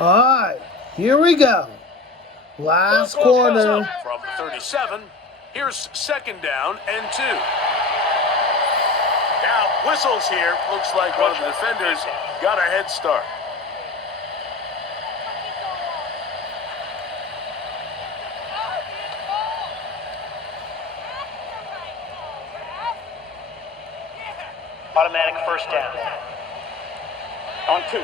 All right, here we go. Last quarter. From the 37, here's second down and 2. Now, whistles here. Looks like one of the defenders got a head start. Automatic first down. On 2.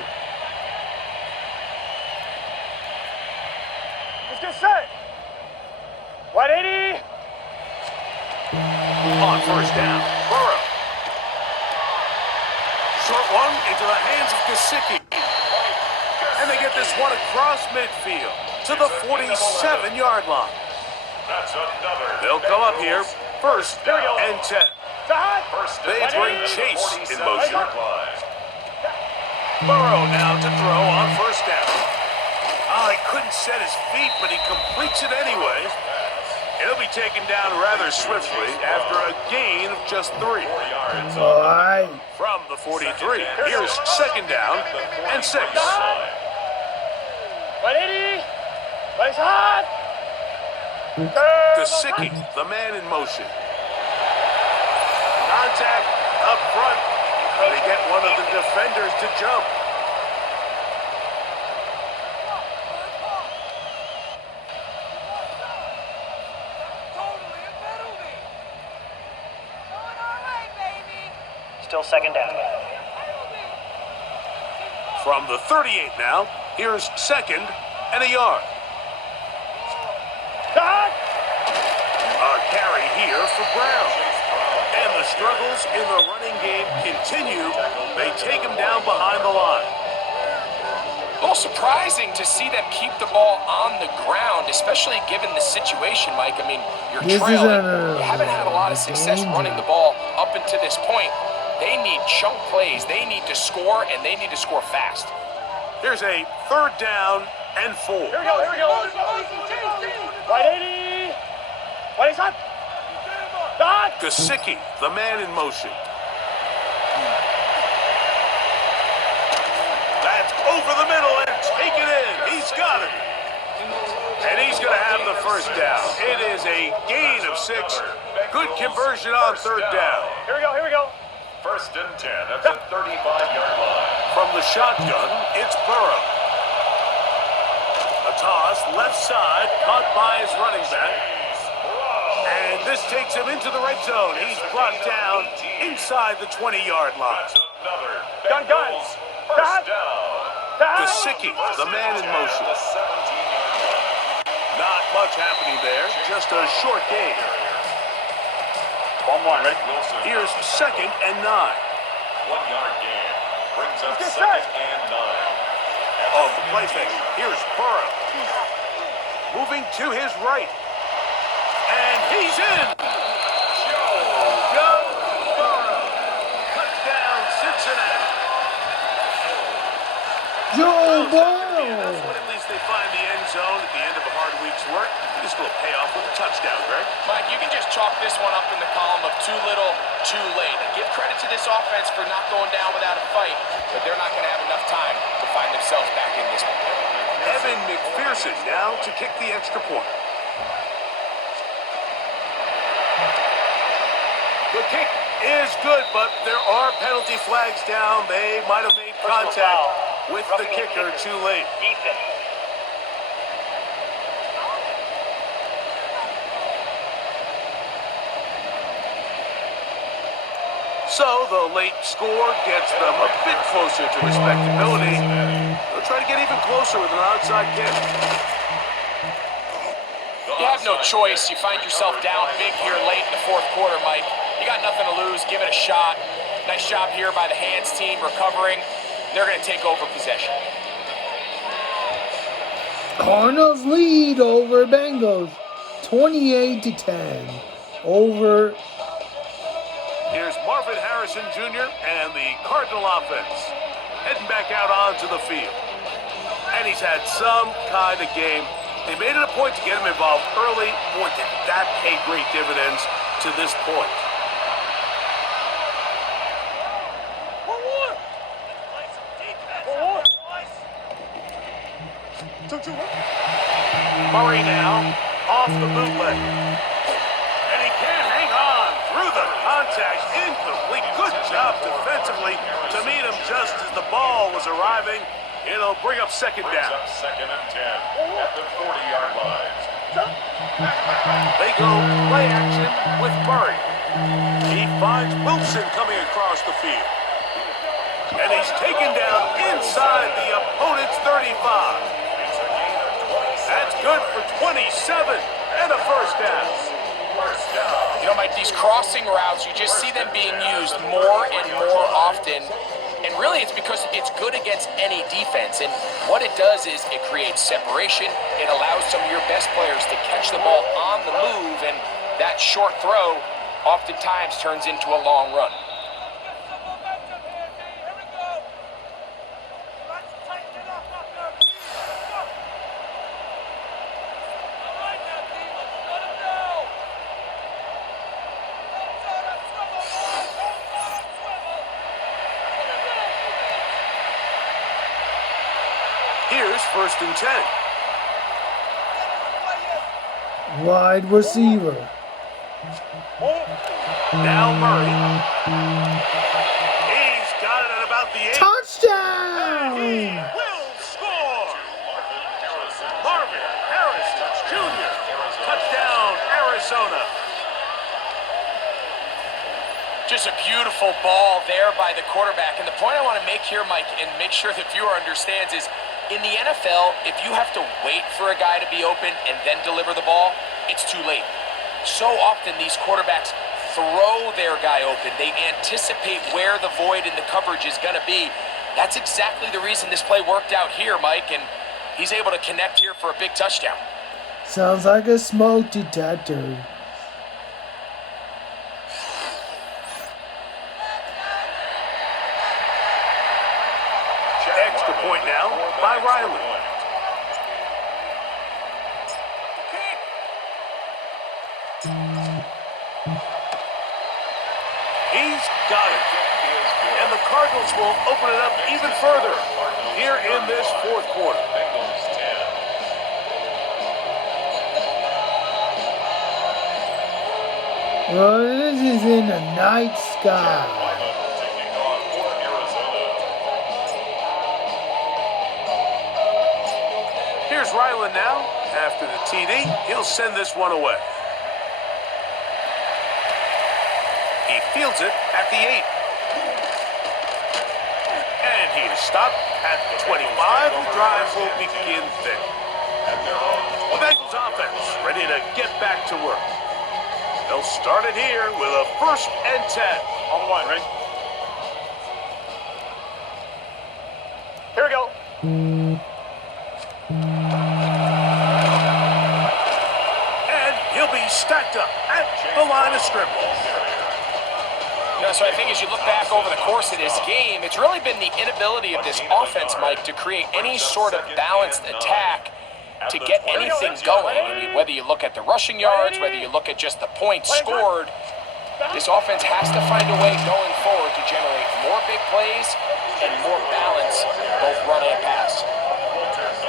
Let's get set. 180. On first down, Burrow. Short one into the hands of Gesicki. And they get this one across midfield to the 47-yard line. They'll come up here first and 10. They bring Chase in motion. Burrow now to throw on first down. Oh, he couldn't set his feet, but he completes it anyway. He'll be taken down rather swiftly after a gain of just 3. All right. From the 43, here's second down and 6. 180. Place hot. Gesicki, the man in motion. Contact up front. They get one of the defenders to jump. Still second down. From the 38 now, here's second and a yard. A carry here for Brown. And the struggles in the running game continue. They take him down behind the line. A little surprising to see them keep the ball on the ground, especially given the situation, Mike. I mean, you're trailing. You haven't had a lot of success running the ball up until this point. They need chunk plays. They need to score, and they need to score fast. Here's a third down and 4. Here we go. 180. 20 shot. Gesicki, the man in motion. That's over the middle and taken in. He's got it. And he's going to have the first down. It is a gain of 6. Good conversion on third down. Here we go. First and 10 at the 35-yard line. From the shotgun, it's Burrow. A toss, left side, caught by his running back. And this takes him into the red zone. He's brought down inside the 20-yard line. Guns. First down. Gesicki, the man in motion. Not much happening there, just a short gain. 1-1. Here's second and 9. 1-yard gain. Brings up second and 9. Oh, the play fake. Here's Burrow. Moving to his right. And he's in. Joe Burrow. Touchdown, Cincinnati. Joe Burrow. That's when at least they find the end zone at the end of a hard week's work. Just a little payoff with a touchdown, Greg. Mike, you can just chalk this one up in the column of too little, too late. And give credit to this offense for not going down without a fight, but they're not going to have enough time to find themselves back in this one. Evan McPherson now to kick the extra point. The kick is good, but there are penalty flags down. They might have made contact with the kicker too late. Ethan. So the late score gets them a bit closer to respectability. They'll try to get even closer with an outside kick. You have no choice. You find yourself down big here late in the fourth quarter, Mike. You got nothing to lose. Give it a shot. Nice job here by the hands team recovering. They're going to take over possession. Cardinals lead over Bengals 28-10 over. Here's Marvin Harrison Jr. and the Cardinal offense heading back out onto the field. And he's had some kind of game. They made it a point to get him involved early. Boy, did that pay great dividends to this point. Murray now off the bootleg. And he can't hang on through the contact. Incomplete. Good job defensively to meet him just as the ball was arriving. It'll bring up second down. Second and 10 at the 40-yard line. They go play action with Murray. He finds Wilson coming across the field. And he's taken down inside the opponent's 35. That's good for 27 and a first down. You know, Mike, these crossing routes, you just see them being used more and more often. And really, it's because it's good against any defense. And what it does is it creates separation. It allows some of your best players to catch the ball on the move. And that short throw oftentimes turns into a long run. Here's first and 10. Wide receiver. Now Murray. He's got it at about the 8. Touchdown! He will score. Marvin Harrison Jr. Touchdown, Arizona. Just a beautiful ball there by the quarterback. And the point I want to make here, Mike, and make sure the viewer understands is, in the NFL, if you have to wait for a guy to be open and then deliver the ball, it's too late. So often these quarterbacks throw their guy open. They anticipate where the void in the coverage is going to be. That's exactly the reason this play worked out here, Mike, and he's able to connect here for a big touchdown. Sounds like a smoke detector. Extra point now by Riley. He's got it. And the Cardinals will open it up even further here in this fourth quarter. Well, this is in the night sky. Here's Ryland now. After the TD, he'll send this one away. He fields it at the 8. And he is stopped at the 25. The drive will begin there. The Bengals offense ready to get back to work. They'll start it here with a first and 10. On the line, ready? Here we go. And he'll be stacked up at the line of scrimmage. You know, so I think as you look back over the course of this game, it's really been the inability of this offense, Mike, to create any sort of balanced attack to get anything going. I mean, whether you look at the rushing yards, whether you look at just the points scored, this offense has to find a way going forward to generate more big plays and more balance, both run and pass.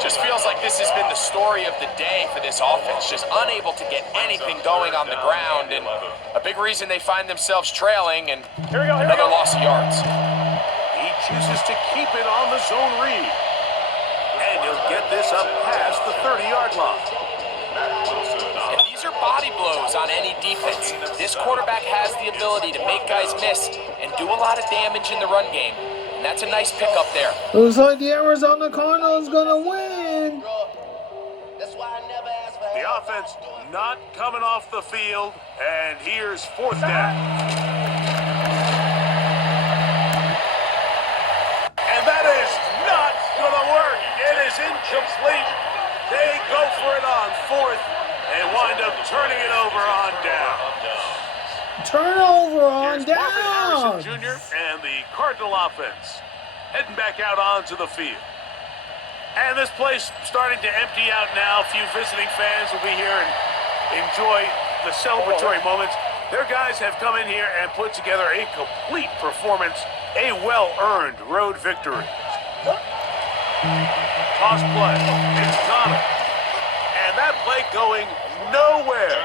Just feels like this has been the story of the day for this offense, just unable to get anything going on the ground, and a big reason they find themselves trailing and another loss of yards. He chooses to keep it on the zone read. And he'll get this up past the 30-yard line. And these are body blows on any defense. This quarterback has the ability to make guys miss and do a lot of damage in the run game. And that's a nice pickup there. Looks like the Arizona Cardinals gonna win. The offense not coming off the field. And here's fourth down. And that is not going to work. It is incomplete. They go for it on fourth and wind up turning it over on down. Turnover on Here's Marvin down. Harrison Jr. and the Cardinal offense heading back out onto the field. And this place starting to empty out now. A few visiting fans will be here and enjoy the celebratory moments. Their guys have come in here and put together a complete performance, a well-earned road victory. toss play. It's Connor. And that play going nowhere.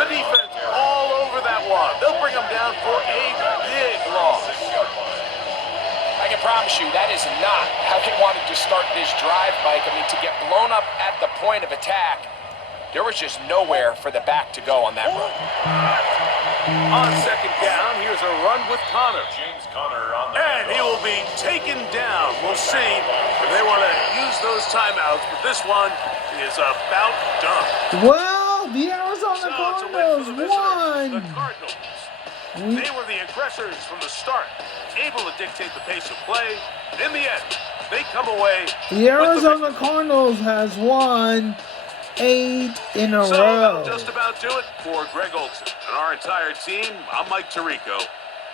The defense all over that one. They'll bring him down for a big loss. I can promise you that is not how they wanted to start this drive, Mike. I mean, to get blown up at the point of attack, there was just nowhere for the back to go on that run. On second down, here's a run with Connor. James Conner on the And he will be taken down. We'll see if they want to use those timeouts, but this one is about done. Well, the Arizona So it's a win Cardinals for the visitors, won. the Cardinals. They were the aggressors from the start, able to dictate the pace of play. In the end, they come away. The Arizona Cardinals has won 8 in a So row. that'll just about do it for Greg Olson and our entire team. I'm Mike Tirico.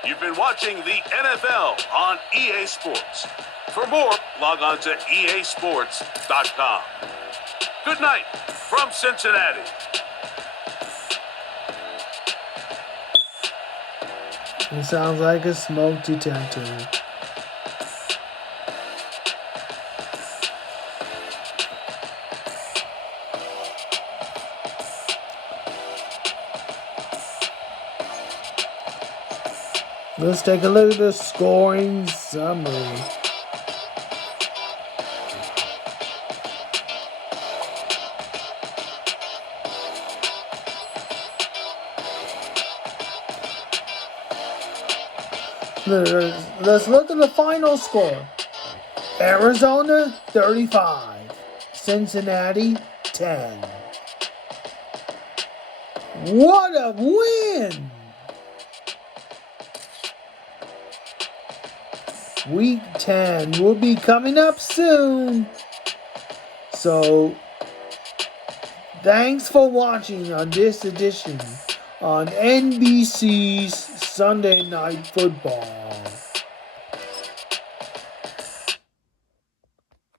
You've been watching the NFL on EA Sports. For more, log on to easports.com. Good night from Cincinnati. It sounds like a smoke detector. Let's take a look at the scoring summary. Let's look at the final score. Arizona 35, Cincinnati 10. What a win! Week 10 will be coming up soon. So, thanks for watching on this edition on NBC's Sunday Night Football.